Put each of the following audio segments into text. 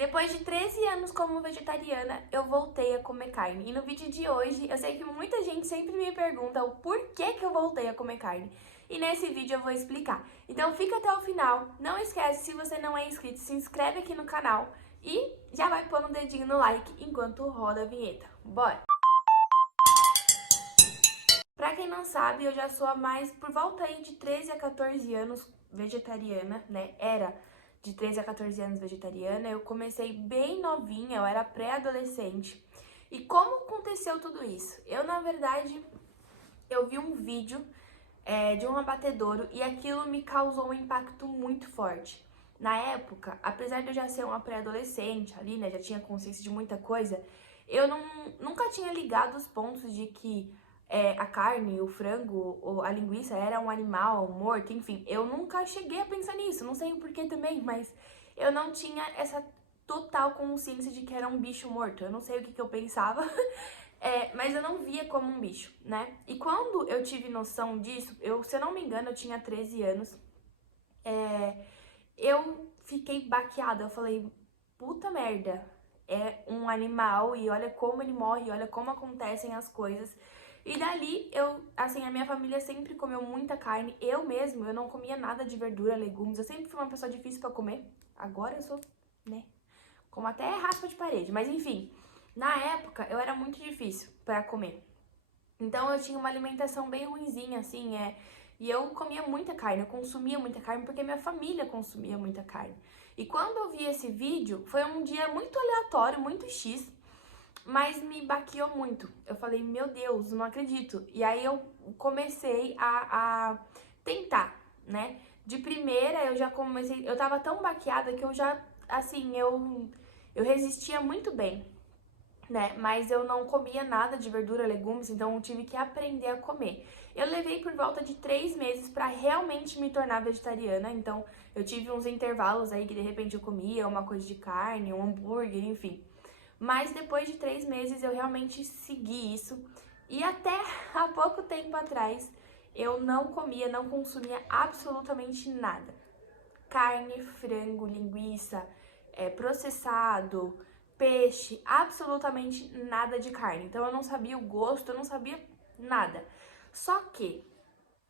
Depois de 13 anos como vegetariana, eu voltei a comer carne. E no vídeo de hoje, eu sei que muita gente sempre me pergunta o porquê que eu voltei a comer carne. E nesse vídeo eu vou explicar. Então fica até o final. Não esquece, se você não é inscrito, se inscreve aqui no canal. E já vai pondo um dedinho no like enquanto roda a vinheta. Bora! Pra quem não sabe, eu já sou há mais, por volta aí de 13 a 14 anos vegetariana, né? Era de 13 a 14 anos vegetariana. Eu comecei bem novinha, eu era pré-adolescente. E como aconteceu tudo isso? Eu, na verdade, eu vi um vídeo de um abatedouro e aquilo me causou um impacto muito forte. Na época, apesar de eu já ser uma pré-adolescente ali, né? Já tinha consciência de muita coisa, eu nunca tinha ligado os pontos de que a carne, o frango, a linguiça era um animal morto, enfim. Eu nunca cheguei a pensar nisso, não sei o porquê também, mas eu não tinha essa total consciência de que era um bicho morto. Eu não sei o que eu pensava, mas eu não via como um bicho, né? E quando eu tive noção disso, se eu não me engano, eu tinha 13 anos, eu fiquei baqueada. Eu falei, puta merda, é um animal e olha como ele morre, olha como acontecem as coisas. E dali, assim, a minha família sempre comeu muita carne. Eu mesmo, eu não comia nada de verdura, legumes. Eu sempre fui uma pessoa difícil pra comer. Agora eu sou, né, como até raspa de parede. Mas enfim, na época, eu era muito difícil pra comer. Então eu tinha uma alimentação bem ruinzinha, assim, e eu comia muita carne, eu consumia muita carne porque minha família consumia muita carne. E quando eu vi esse vídeo, foi um dia muito aleatório, muito X, mas me baqueou muito. Eu falei, meu Deus, não acredito. E aí eu comecei a tentar, né? De primeira eu já comecei, eu tava tão baqueada que eu já, assim, eu resistia muito bem, né? Mas eu não comia nada de verdura, legumes, então eu tive que aprender a comer. Eu levei por volta de 3 meses pra realmente me tornar vegetariana, então eu tive uns intervalos aí que de repente eu comia uma coisa de carne, um hambúrguer, enfim. Mas depois de 3 meses eu realmente segui isso. E até há pouco tempo atrás eu não comia, não consumia absolutamente nada. Carne, frango, linguiça, processado, peixe, absolutamente nada de carne. Então eu não sabia o gosto, eu não sabia nada. Só que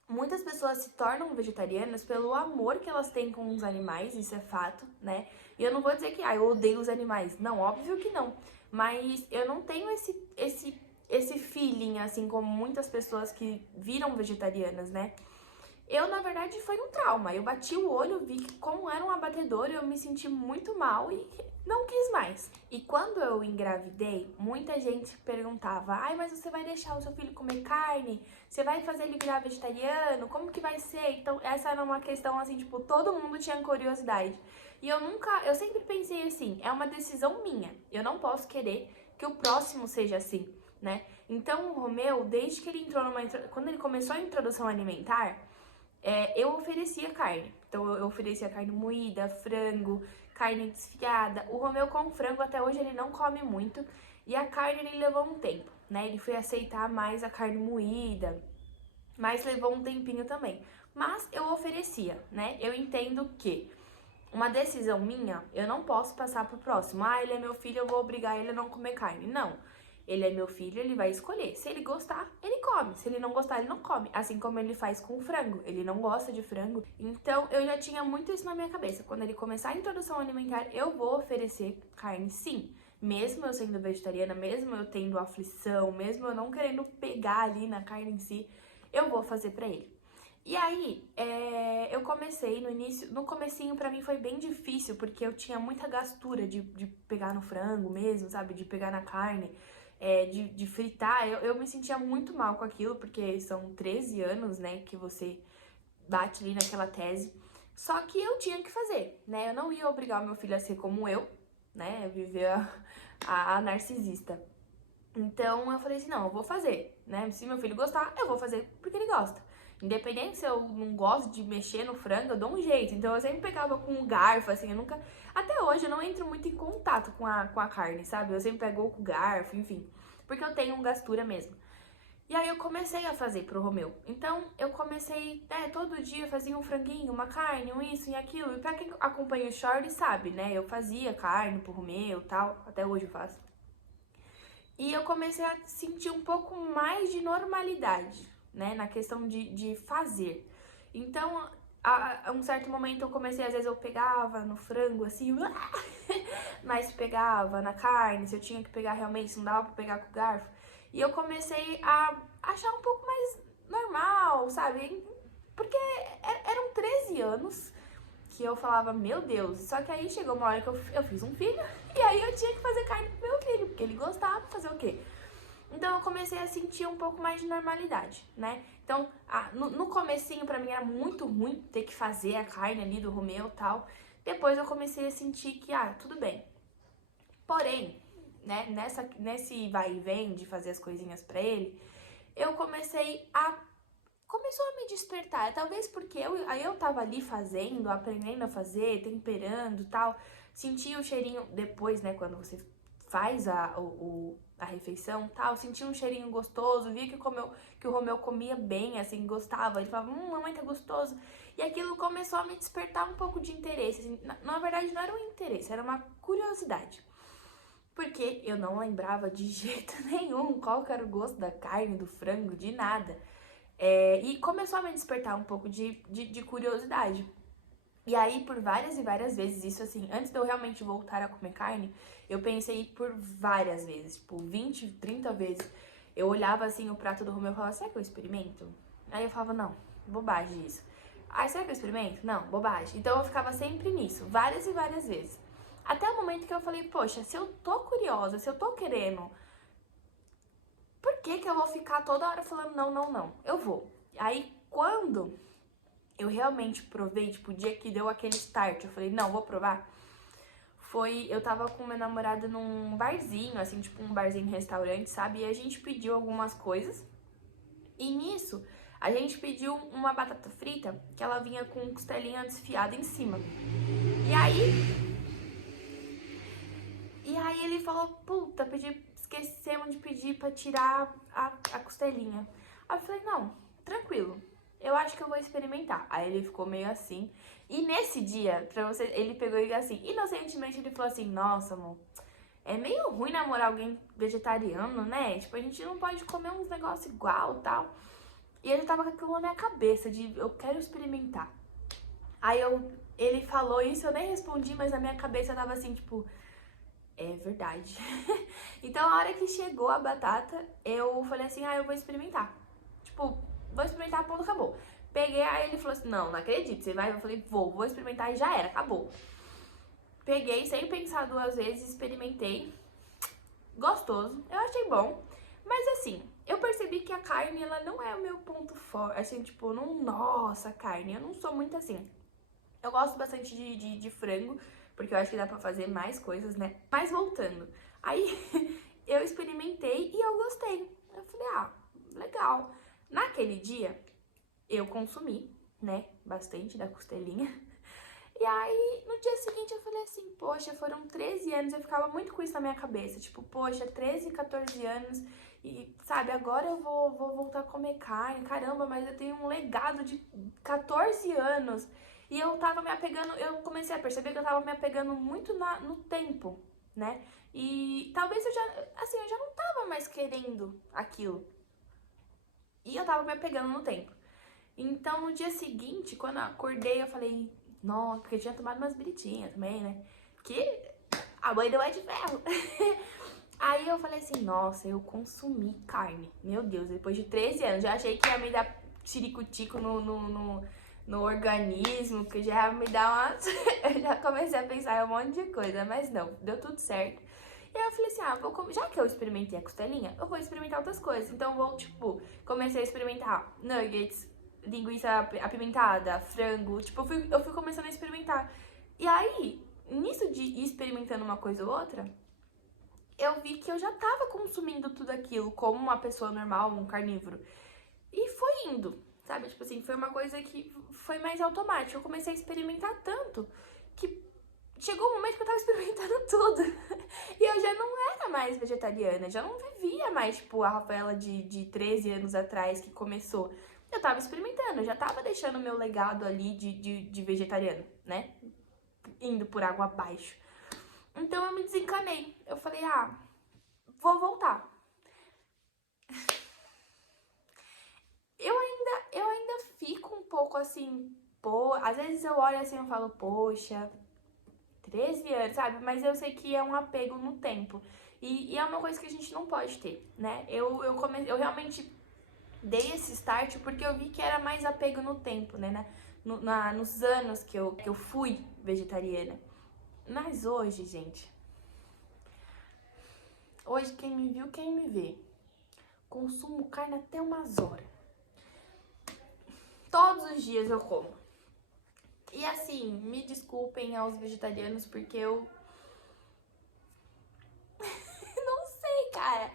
muitas pessoas se tornam vegetarianas pelo amor que elas têm com os animais, isso é fato, né? E eu não vou dizer que eu odeio os animais. Não, óbvio que não. Mas eu não tenho esse feeling, assim, como muitas pessoas que viram vegetarianas, né? Eu, na verdade, foi um trauma. Eu bati o olho, vi que como era um abatedouro, eu me senti muito mal e não quis mais. E quando eu engravidei, muita gente perguntava, ai, mas você vai deixar o seu filho comer carne? Você vai fazer ele virar vegetariano? Como que vai ser? Então, essa era uma questão, assim, tipo, todo mundo tinha curiosidade. E eu sempre pensei assim, é uma decisão minha. Eu não posso querer que o próximo seja assim, né? Então, o Romeu, desde que ele entrou quando ele começou a introdução alimentar, eu oferecia carne. Então eu oferecia carne moída, frango, carne desfiada. O Romeu com frango até hoje ele não come muito. E a carne ele levou um tempo, né? Ele foi aceitar mais a carne moída, mas levou um tempinho também. Mas eu oferecia, né? Eu entendo que uma decisão minha, eu não posso passar pro próximo. Ah, ele é meu filho, eu vou obrigar ele a não comer carne. Não. Ele é meu filho, ele vai escolher. Se ele gostar, ele come. Se ele não gostar, ele não come. Assim como ele faz com o frango. Ele não gosta de frango. Então, eu já tinha muito isso na minha cabeça. Quando ele começar a introdução alimentar, eu vou oferecer carne sim. Mesmo eu sendo vegetariana, mesmo eu tendo aflição, mesmo eu não querendo pegar ali na carne em si, eu vou fazer pra ele. E aí, eu comecei no comecinho pra mim foi bem difícil, porque eu tinha muita gastura de pegar no frango mesmo, sabe? De pegar na carne, de fritar. Eu me sentia muito mal com aquilo, porque são 13 anos, né, que você bate ali naquela tese. Só que eu tinha que fazer, né? Eu não ia obrigar o meu filho a ser como eu, né? Viver a narcisista. Então eu falei assim, não, eu vou fazer, né? Se meu filho gostar, eu vou fazer porque ele gosta. Independente se eu não gosto de mexer no frango, eu dou um jeito. Então eu sempre pegava com um garfo, assim, eu nunca... Até hoje eu não entro muito em contato com a carne, sabe? Eu sempre pego com o garfo, enfim. Porque eu tenho gastura mesmo. E aí eu comecei a fazer pro Romeu. Então eu comecei, todo dia fazia um franguinho, uma carne, um isso e aquilo. E pra quem acompanha o short sabe, né? Eu fazia carne pro Romeu e tal, até hoje eu faço. E eu comecei a sentir um pouco mais de normalidade, né? Na questão de fazer. Então, a um certo momento eu comecei, às vezes eu pegava no frango assim, mas pegava na carne, se eu tinha que pegar realmente, se não dava pra pegar com o garfo. E eu comecei a achar um pouco mais normal, sabe? Porque eram 13 anos que eu falava, meu Deus, só que aí chegou uma hora que eu fiz um filho, e aí eu tinha que fazer carne pro meu filho, porque ele gostava, fazer o quê? Então eu comecei a sentir um pouco mais de normalidade, né? Então, no comecinho pra mim era muito ruim ter que fazer a carne ali do Romeu e tal. Depois eu comecei a sentir que, tudo bem. Porém, né, nesse vai e vem de fazer as coisinhas pra ele, eu começou a me despertar, talvez porque eu tava ali fazendo, aprendendo a fazer, temperando e tal, senti o cheirinho depois, né, quando você faz a refeição e tal, senti um cheirinho gostoso, vi que o Romeu comia bem, assim, gostava, ele falava, mamãe, tá gostoso, e aquilo começou a me despertar um pouco de interesse, assim, na verdade não era um interesse, era uma curiosidade. Porque eu não lembrava de jeito nenhum qual que era o gosto da carne, do frango, de nada. E começou a me despertar um pouco de curiosidade. E aí, por várias e várias vezes, isso assim, antes de eu realmente voltar a comer carne, eu pensei por várias vezes, tipo 20, 30 vezes. Eu olhava assim o prato do Romeu e falava, será que eu experimento? Aí eu falava, não, bobagem isso. Aí, será que eu experimento? Não, bobagem. Então eu ficava sempre nisso, várias e várias vezes. Até o momento que eu falei, poxa, se eu tô curiosa, se eu tô querendo, por que eu vou ficar toda hora falando não, não, não? Eu vou. Aí, quando eu realmente provei, tipo, o dia que deu aquele start, eu falei, não, vou provar, eu tava com meu namorado num barzinho, assim, tipo um barzinho restaurante, sabe? E a gente pediu algumas coisas, e nisso, a gente pediu uma batata frita, que ela vinha com costelinha desfiada em cima. E aí ele falou, puta, esquecemos de pedir pra tirar a costelinha. Aí eu falei, não, tranquilo, eu acho que eu vou experimentar. Aí ele ficou meio assim. E nesse dia, ele pegou e assim, inocentemente ele falou assim, nossa, amor, é meio ruim namorar alguém vegetariano, né? Tipo, a gente não pode comer uns negócios igual e tal. E ele tava com aquilo na minha cabeça, de eu quero experimentar. Aí ele falou isso, eu nem respondi, mas na minha cabeça tava assim, tipo, é verdade. Então, a hora que chegou a batata, eu falei assim, eu vou experimentar. Tipo, vou experimentar, ponto, acabou. Peguei, aí ele falou assim, não acredito, você vai? Eu falei, vou experimentar e já era, acabou. Peguei, sem pensar duas vezes, experimentei. Gostoso, eu achei bom. Mas assim, eu percebi que a carne, ela não é o meu ponto forte, assim, tipo, não, nossa, carne, eu não sou muito assim. Eu gosto bastante de frango, porque eu acho que dá pra fazer mais coisas, né? Mas voltando, aí eu experimentei e eu gostei. Eu falei, legal. Naquele dia, eu consumi, né, bastante da costelinha. E aí, no dia seguinte, eu falei assim, poxa, foram 13 anos, eu ficava muito com isso na minha cabeça. Tipo, poxa, 13, 14 anos e, sabe, agora eu vou voltar a comer carne. Caramba, mas eu tenho um legado de 14 anos. E eu tava me apegando, eu comecei a perceber que eu tava me apegando muito no tempo, né? E talvez eu já não tava mais querendo aquilo. E eu tava me apegando no tempo. Então, no dia seguinte, quando eu acordei, eu falei, nossa, porque eu tinha tomado umas biritinhas também, né? Que a mãe não é de ferro. Aí eu falei assim, nossa, eu consumi carne. Meu Deus, depois de 13 anos, já achei que ia me dar tiricutico no organismo, que já ia me dar umas... Eu já comecei a pensar em um monte de coisa, mas não, deu tudo certo. E aí eu falei assim, já que eu experimentei a costelinha, eu vou experimentar outras coisas. Então eu vou, tipo, comecei a experimentar nuggets, linguiça apimentada, frango, tipo, eu fui começando a experimentar. E aí, nisso de ir experimentando uma coisa ou outra, eu vi que eu já tava consumindo tudo aquilo como uma pessoa normal, um carnívoro. E foi indo, sabe? Tipo assim, foi uma coisa que foi mais automática. Eu comecei a experimentar tanto que chegou um momento que eu tava experimentando tudo. E eu já não era mais vegetariana, já não vivia mais, tipo, a Rafaela de 13 anos atrás que começou. Eu tava experimentando, eu já tava deixando o meu legado ali de vegetariano, né? Indo por água abaixo. Então eu me desencanei. Eu falei, vou voltar. Eu ainda fico um pouco assim, às vezes eu olho assim e falo, poxa, 13 anos, sabe? Mas eu sei que é um apego no tempo. E é uma coisa que a gente não pode ter, né? Eu realmente dei esse start porque eu vi que era mais apego no tempo, né? Nos anos que eu fui vegetariana. Mas hoje, gente, hoje quem me viu, quem me vê. Consumo carne até umas horas. Todos os dias eu como. E assim, me desculpem aos vegetarianos porque eu não sei, cara.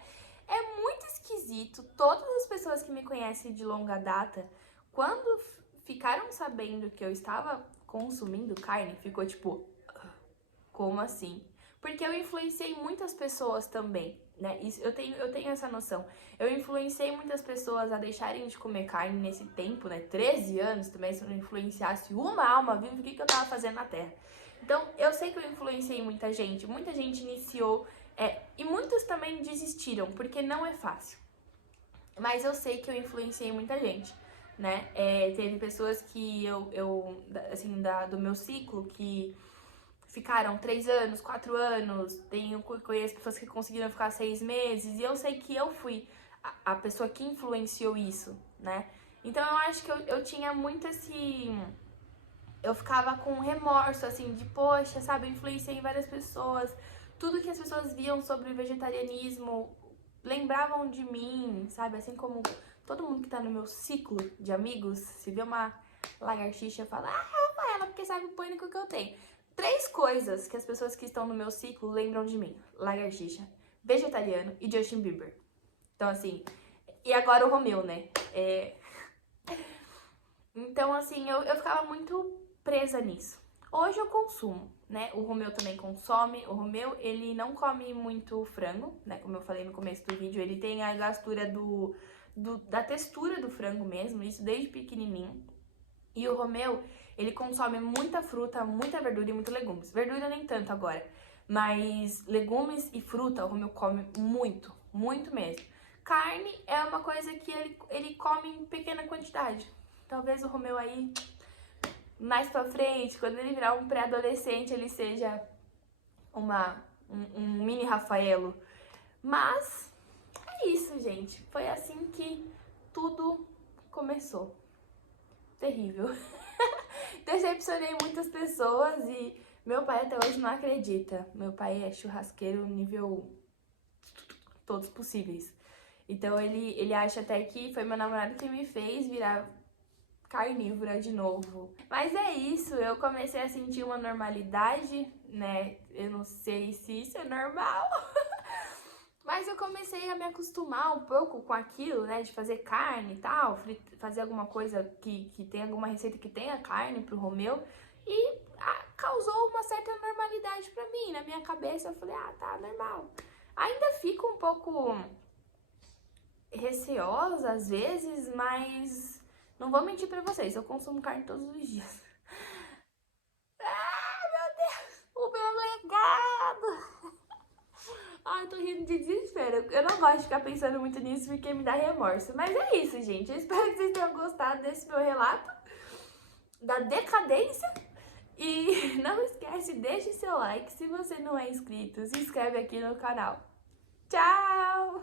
É muito esquisito. Todas as pessoas que me conhecem de longa data, quando ficaram sabendo que eu estava consumindo carne, ficou tipo, como assim? Porque eu influenciei muitas pessoas também, né? Eu tenho essa noção. Eu influenciei muitas pessoas a deixarem de comer carne nesse tempo, né? 13 anos também, se eu não influenciasse uma alma viva, o que eu tava fazendo na Terra? Então, eu sei que eu influenciei muita gente iniciou, e muitos também desistiram, porque não é fácil. Mas eu sei que eu influenciei muita gente, né? Teve pessoas que assim, do meu ciclo, que ficaram 3 anos, 4 anos, conheço pessoas que conseguiram ficar 6 meses, e eu sei que eu fui a pessoa que influenciou isso, né? Então eu acho que eu tinha muito eu ficava com remorso, assim, de poxa, sabe, eu influenciei várias pessoas, tudo que as pessoas viam sobre o vegetarianismo lembravam de mim, sabe, assim como todo mundo que tá no meu ciclo de amigos, se vê uma lagartixa, fala, Rafaela, porque sabe o pânico que eu tenho. 3 coisas que as pessoas que estão no meu ciclo lembram de mim: lagartixa, vegetariano e Justin Bieber. Então, assim, e agora o Romeu, né? Então, assim, eu ficava muito presa nisso. Hoje eu consumo, né? O Romeu também consome. O Romeu, ele não come muito frango, né? Como eu falei no começo do vídeo, ele tem a gastura da textura do frango mesmo, isso desde pequenininho. E o Romeu, ele consome muita fruta, muita verdura e muito legumes. Verdura nem tanto agora, mas legumes e fruta o Romeu come muito, muito mesmo. Carne é uma coisa que ele come em pequena quantidade. Talvez o Romeu aí, mais pra frente, quando ele virar um pré-adolescente, ele seja um mini Rafaelo. Mas é isso, gente. Foi assim que tudo começou. Terrível. Decepcionei muitas pessoas e meu pai até hoje não acredita. Meu pai é churrasqueiro nível todos possíveis. Então ele acha até que foi meu namorado que me fez virar carnívora de novo. Mas é isso, eu comecei a sentir uma normalidade, né? Eu não sei se isso é normal. Mas eu comecei a me acostumar um pouco com aquilo, né? De fazer carne e tal, fazer alguma coisa que tenha alguma receita que tenha carne pro Romeu. E causou uma certa normalidade pra mim. Na minha cabeça eu falei, tá, normal. Ainda fico um pouco receosa às vezes, mas não vou mentir pra vocês, eu consumo carne todos os dias. Meu Deus, o meu legado! Ai, tô rindo de desespero. Eu não gosto de ficar pensando muito nisso porque me dá remorso. Mas é isso, gente. Eu espero que vocês tenham gostado desse meu relato da decadência. E não esquece, deixe seu like. Se você não é inscrito, se inscreve aqui no canal. Tchau!